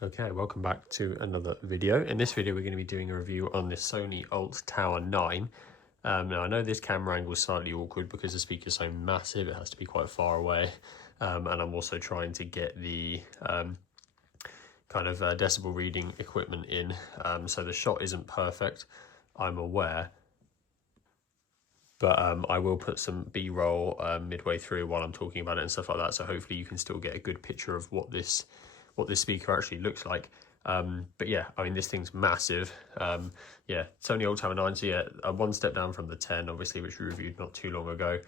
Okay, welcome back to another video. In this video, we're going to be doing a review on the Sony ULT Tower 9. Now, I know this camera angle is slightly awkward because the speaker is so massive, it has to be quite far away. And I'm also trying to get the decibel reading equipment in. So the shot isn't perfect, I'm aware. But I will put some B-roll midway through while I'm talking about it and stuff like that. So hopefully you can still get a good picture of what this speaker actually looks like. But yeah, I mean, this thing's massive. Yeah, Sony ULT Tower 9, so yeah, one step down from the 10, obviously, which we reviewed not too long ago.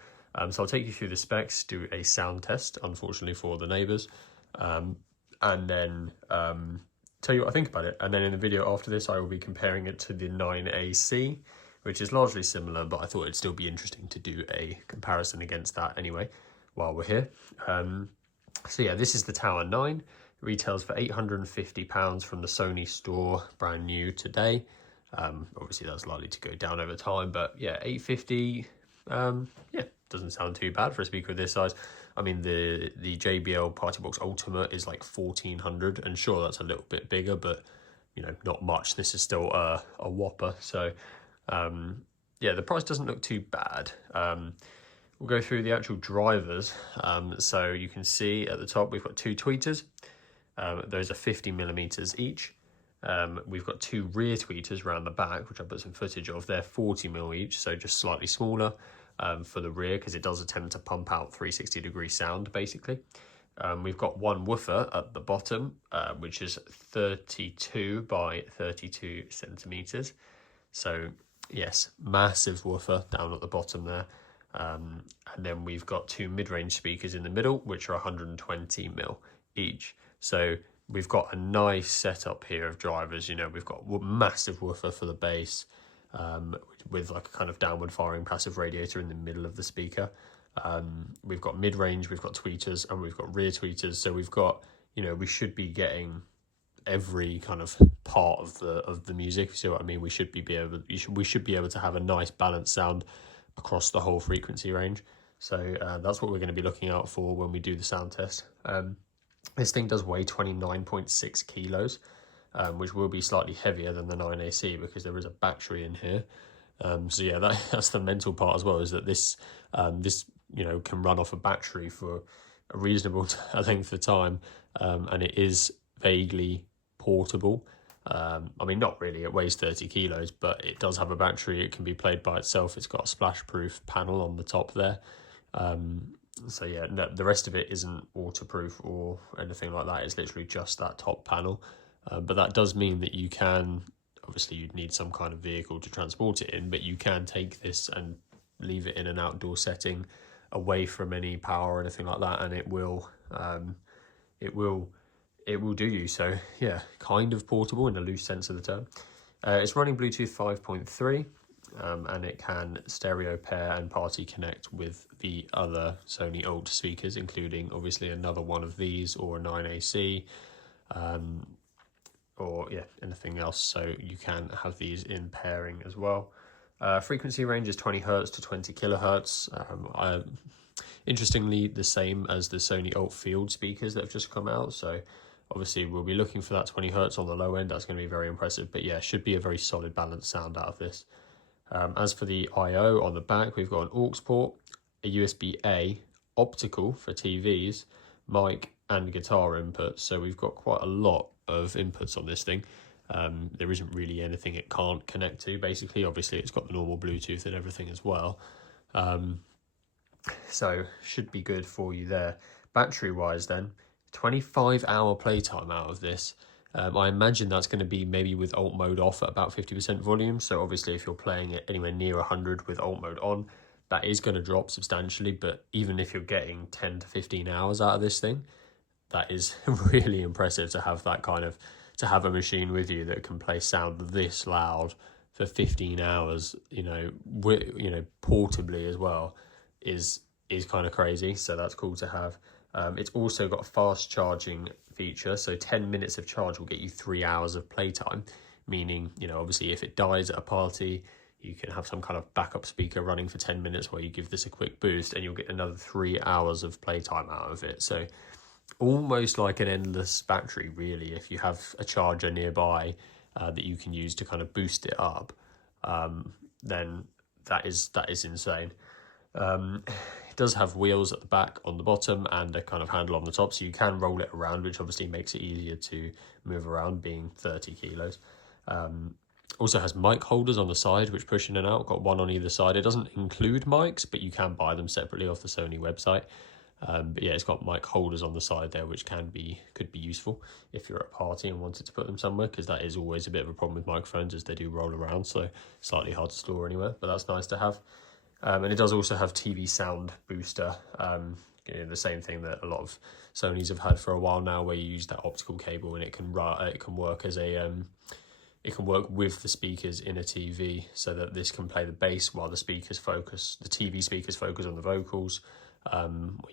So I'll take you through the specs, do a sound test, unfortunately for the neighbours, and then tell you what I think about it. And then in the video after this, I will be comparing it to the 9AC, which is largely similar, but I thought it'd still be interesting to do a comparison against that anyway, while we're here. So yeah, this is the Tower 9. Retails for £850 from the Sony store, brand new today. Obviously that's likely to go down over time, but yeah, £850, yeah, doesn't sound too bad for a speaker of this size. I mean, the JBL Partybox Ultimate is like £1,400, and sure, that's a little bit bigger, but you know, not much. This is still a whopper, so yeah, the price doesn't look too bad. We'll go through the actual drivers. So you can see at the top, we've got two tweeters. Those are 50mm each. We've got two rear tweeters around the back, which I put some footage of. They're 40mm each, so just slightly smaller for the rear, because it does attempt to pump out 360-degree sound, basically. We've got one woofer at the bottom, which is 32 by 32 centimeters. So yes, massive woofer down at the bottom there. And then we've got two mid-range speakers in the middle, which are 120mm each. So we've got a nice setup here of drivers. You know, we've got massive woofer for the bass, with like a kind of downward firing passive radiator in the middle of the speaker. We've got mid-range, we've got tweeters, and we've got rear tweeters. So we've got, you know, we should be getting every kind of part of the music. You see what I mean? We should be able to have a nice balanced sound across the whole frequency range. So that's what we're going to be looking out for when we do the sound test. This thing does weigh 29.6 kilos, which will be slightly heavier than the 9AC because there is a battery in here. So yeah, that's the mental part as well, is that this you know, can run off a battery for a reasonable length of time, and it is vaguely portable. I mean, not really, it weighs 30 kilos, but it does have a battery. It can be played by itself. It's got a splash proof panel on the top there. So yeah, no, the rest of it isn't waterproof or anything like that. It's literally just that top panel. But that does mean that you can, obviously you'd need some kind of vehicle to transport it in, but you can take this and leave it in an outdoor setting away from any power or anything like that, and it will do you. So yeah, kind of portable in a loose sense of the term. It's running Bluetooth 5.3. And it can stereo pair and party connect with the other Sony ULT speakers, including obviously another one of these or a 9AC, or yeah, anything else. So you can have these in pairing as well. Frequency range is 20 Hz to 20 kHz. Interestingly, the same as the Sony ULT Field speakers that have just come out. So obviously we'll be looking for that 20 Hz on the low end. That's going to be very impressive. But yeah, should be a very solid balanced sound out of this. As for the I/O on the back, we've got an aux port, a USB-A, optical for TVs, mic and guitar inputs. So we've got quite a lot of inputs on this thing. There isn't really anything it can't connect to, basically. Obviously, it's got the normal Bluetooth and everything as well. So should be good for you there. Battery-wise then, 25-hour playtime out of this. I imagine that's going to be maybe with alt mode off at about 50% volume. So obviously if you're playing it anywhere near 100 with alt mode on, that is going to drop substantially. But even if you're getting 10 to 15 hours out of this thing, that is really impressive to have that kind of, to have a machine with you that can play sound this loud for 15 hours, you know, portably as well, is kind of crazy. So that's cool to have. It's also got a fast charging feature, so 10 minutes of charge will get you 3 hours of playtime, meaning, you know, obviously if it dies at a party, you can have some kind of backup speaker running for 10 minutes while you give this a quick boost, and you'll get another 3 hours of playtime out of it. So almost like an endless battery, really, if you have a charger nearby that you can use to kind of boost it up. Then that is insane. It does have wheels at the back on the bottom and a kind of handle on the top, so you can roll it around, which obviously makes it easier to move around, being 30 kilos. Also has mic holders on the side which push in and out, got one on either side. It doesn't include mics, but you can buy them separately off the Sony website. But yeah, it's got mic holders on the side there, which could be useful if you're at a party and wanted to put them somewhere, because that is always a bit of a problem with microphones, as they do roll around, so slightly hard to store anywhere, but that's nice to have. And it does also have TV sound booster, the same thing that a lot of Sonys have had for a while now, where you use that optical cable and it can work as a it can work with the speakers in a TV, so that this can play the bass while the TV speakers focus on the vocals.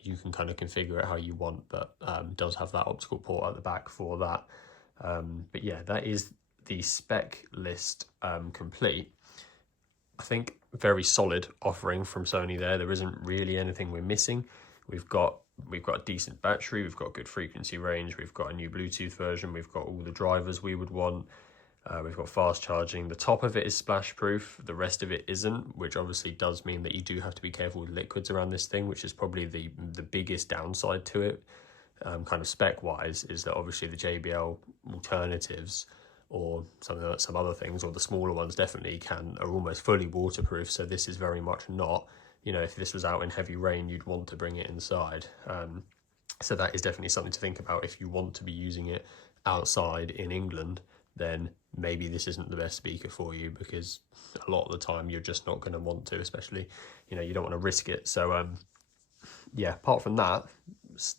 You can kind of configure it how you want, but does have that optical port at the back for that. But yeah, that is the spec list complete. I think very solid offering from Sony there. There isn't really anything we're missing. We've got a decent battery, we've got good frequency range, we've got a new Bluetooth version, we've got all the drivers we would want. We've got fast charging. The top of it is splash proof, the rest of it isn't, which obviously does mean that you do have to be careful with liquids around this thing, which is probably the biggest downside to it, kind of spec wise, is that obviously the JBL alternatives, or some other things, or the smaller ones definitely are almost fully waterproof. So this is very much not. If this was out in heavy rain, you'd want to bring it inside. So that is definitely something to think about. If you want to be using it outside in England, then maybe this isn't the best speaker for you, because a lot of the time you're just not going to want to, especially, you don't want to risk it. So yeah, apart from that,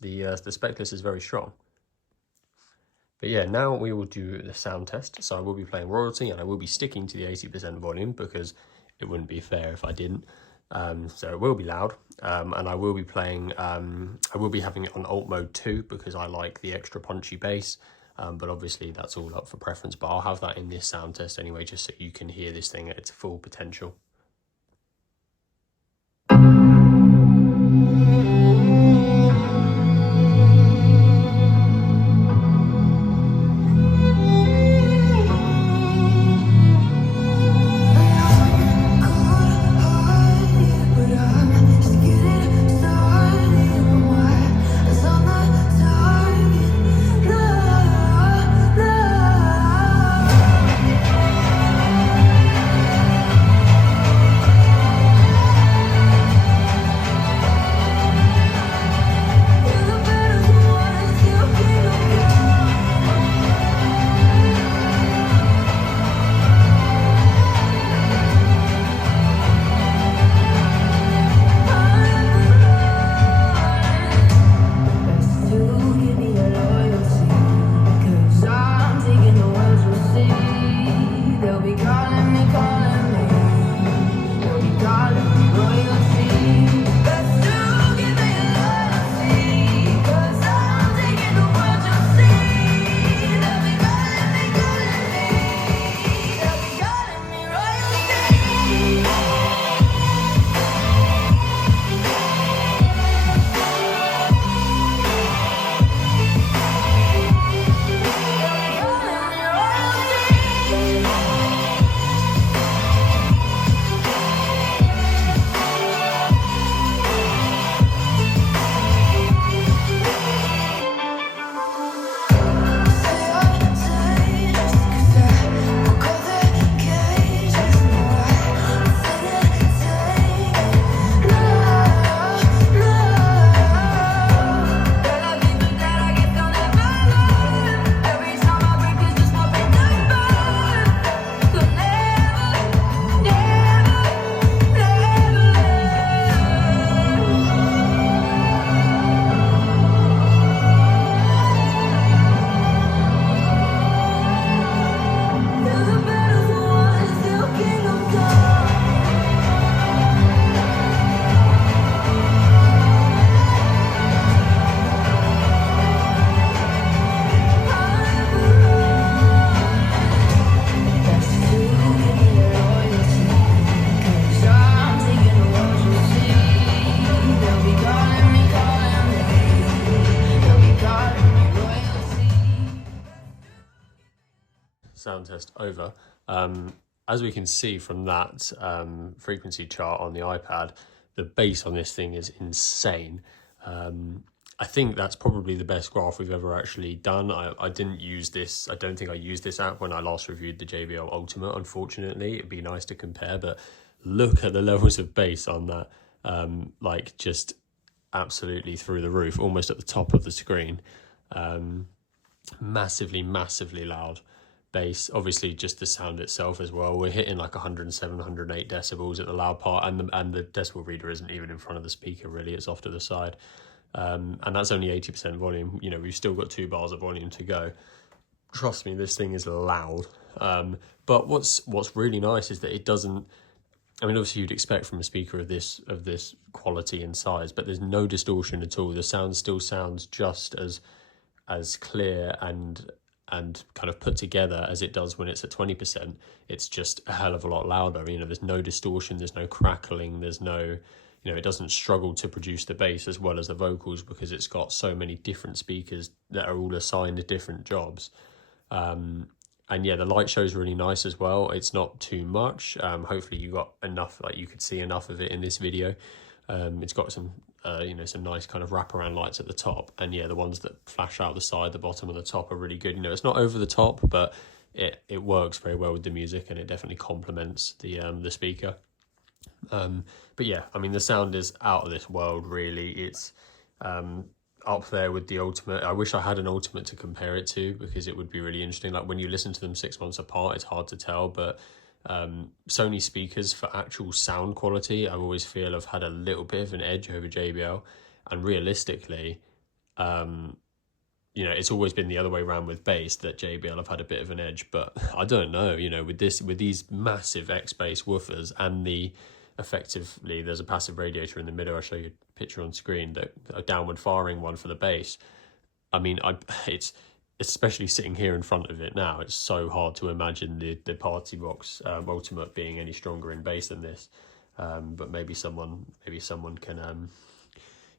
the spec list is very strong. But yeah, now we will do the sound test. So I will be playing Royalty, and I will be sticking to the 80% volume, because it wouldn't be fair if I didn't. So it will be loud, and I will be playing, I will be having it on alt mode 2, because I like the extra punchy bass. But obviously that's all up for preference, but I'll have that in this sound test anyway, just so you can hear this thing at its full potential. sound test over. As we can see from that frequency chart on the iPad, the bass on this thing is insane. I think that's probably the best graph we've ever actually done. I didn't use this. I don't think I used this app when I last reviewed the JBL Ultimate, unfortunately. It'd be nice to compare, but look at the levels of bass on that. Like, just absolutely through the roof, almost at the top of the screen. Massively loud bass. Obviously just the sound itself as well, we're hitting like 107, 108 decibels at the loud part, and the decibel reader isn't even in front of the speaker really, it's off to the side. And that's only 80% volume. You know, we've still got 2 bars of volume to go. Trust me, this thing is loud. But what's really nice is that it doesn't, I mean, obviously you'd expect from a speaker of this quality and size, but there's no distortion at all. The sound still sounds just as clear and kind of put together as it does when it's at 20%. It's just a hell of a lot louder. You know, there's no distortion, there's no crackling, there's no, you know, it doesn't struggle to produce the bass as well as the vocals because it's got so many different speakers that are all assigned different jobs. And yeah, the light show is really nice as well. It's not too much. Hopefully you got enough, like you could see enough of it in this video. It's got some, you know, some nice kind of wraparound lights at the top, and yeah, the ones that flash out the side, the bottom and the top are really good. You know, it's not over the top, but it works very well with the music, and it definitely complements the speaker. But yeah, I mean, the sound is out of this world, really. It's up there with the Ultimate. I wish I had an Ultimate to compare it to, because it would be really interesting. Like when you listen to them 6 months apart, it's hard to tell, but Sony speakers for actual sound quality, I always feel have had a little bit of an edge over JBL. And realistically, you know, it's always been the other way around with bass, that JBL have had a bit of an edge. But I don't know, you know, with these massive X-bass woofers and effectively there's a passive radiator in the middle. I'll show you a picture on screen, that a downward firing one for the bass. I mean, it's especially sitting here in front of it now, it's so hard to imagine the Partybox Ultimate being any stronger in bass than this. But maybe someone can,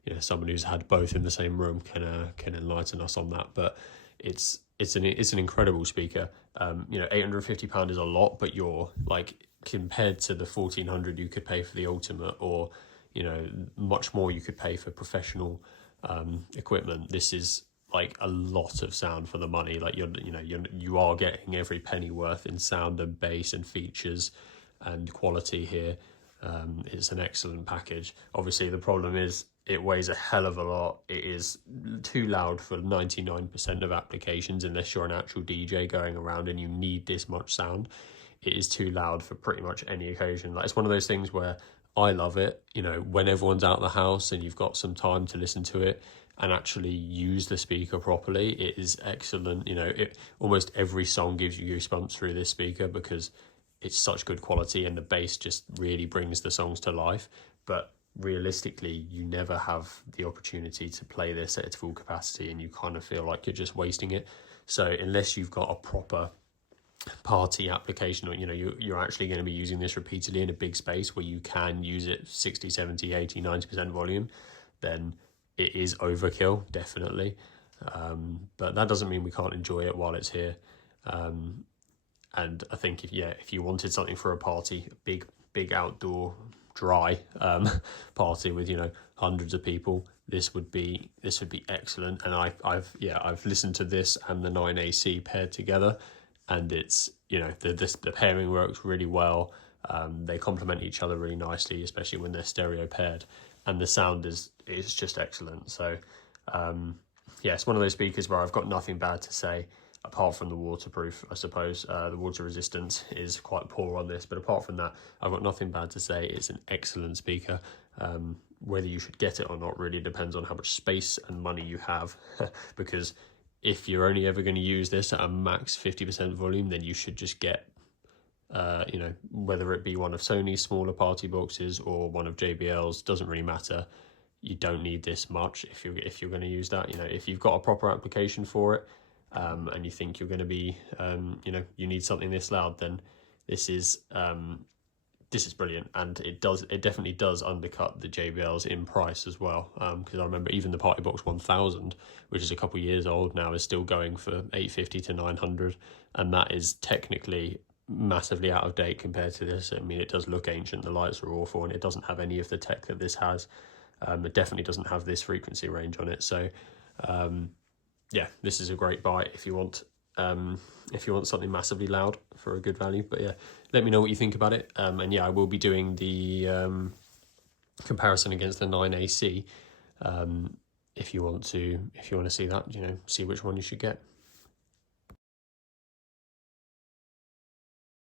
you know, someone who's had both in the same room can enlighten us on that. But it's an incredible speaker. You know, £850 is a lot, but you're like, compared to the 1,400 you could pay for the Ultimate, or you know, much more you could pay for professional equipment, this is like a lot of sound for the money. Like you are getting every penny worth in sound and bass and features and quality here. It's an excellent package. Obviously the problem is it weighs a hell of a lot. It is too loud for 99% of applications, unless you're an actual DJ going around and you need this much sound. It is too loud for pretty much any occasion. Like, it's one of those things where I love it, you know, when everyone's out of the house and you've got some time to listen to it and actually use the speaker properly. It is excellent. You know, almost every song gives you goosebumps through this speaker because it's such good quality, and the bass just really brings the songs to life. But realistically, you never have the opportunity to play this at its full capacity, and you kind of feel like you're just wasting it. So unless you've got a proper party application, or you know, you're actually going to be using this repeatedly in a big space where you can use it 60, 70, 80, 90% volume, then it is overkill, definitely. But that doesn't mean we can't enjoy it while it's here. And I think if you wanted something for a party, a big outdoor dry party with, you know, hundreds of people, this would be excellent. And I've listened to this and the 9AC paired together, and it's, you know, the pairing works really well. They complement each other really nicely, especially when they're stereo paired, and the sound is just excellent. So yeah, it's one of those speakers where I've got nothing bad to say, apart from the waterproof, I suppose. The water resistance is quite poor on this, but apart from that, I've got nothing bad to say. It's an excellent speaker. Whether you should get it or not really depends on how much space and money you have, because if you're only ever going to use this at a max 50% volume, then you should just get, you know, whether it be one of Sony's smaller party boxes or one of JBL's, doesn't really matter. You don't need this much if you're going to use that. You know, if you've got a proper application for it, and you think you're going to be, you know, you need something this loud, then this is this is brilliant, and it definitely does undercut the JBLs in price as well, because I remember even the Partybox 1000, which is a couple of years old now, is still going for 850 to 900, and that is technically massively out of date compared to this. I mean, it does look ancient, the lights are awful, and it doesn't have any of the tech that this has. It definitely doesn't have this frequency range on it, so yeah, this is a great buy if you want something massively loud for a good value. But yeah, let me know what you think about it. And yeah, I will be doing the comparison against the 9AC if you want to see that, see which one you should get.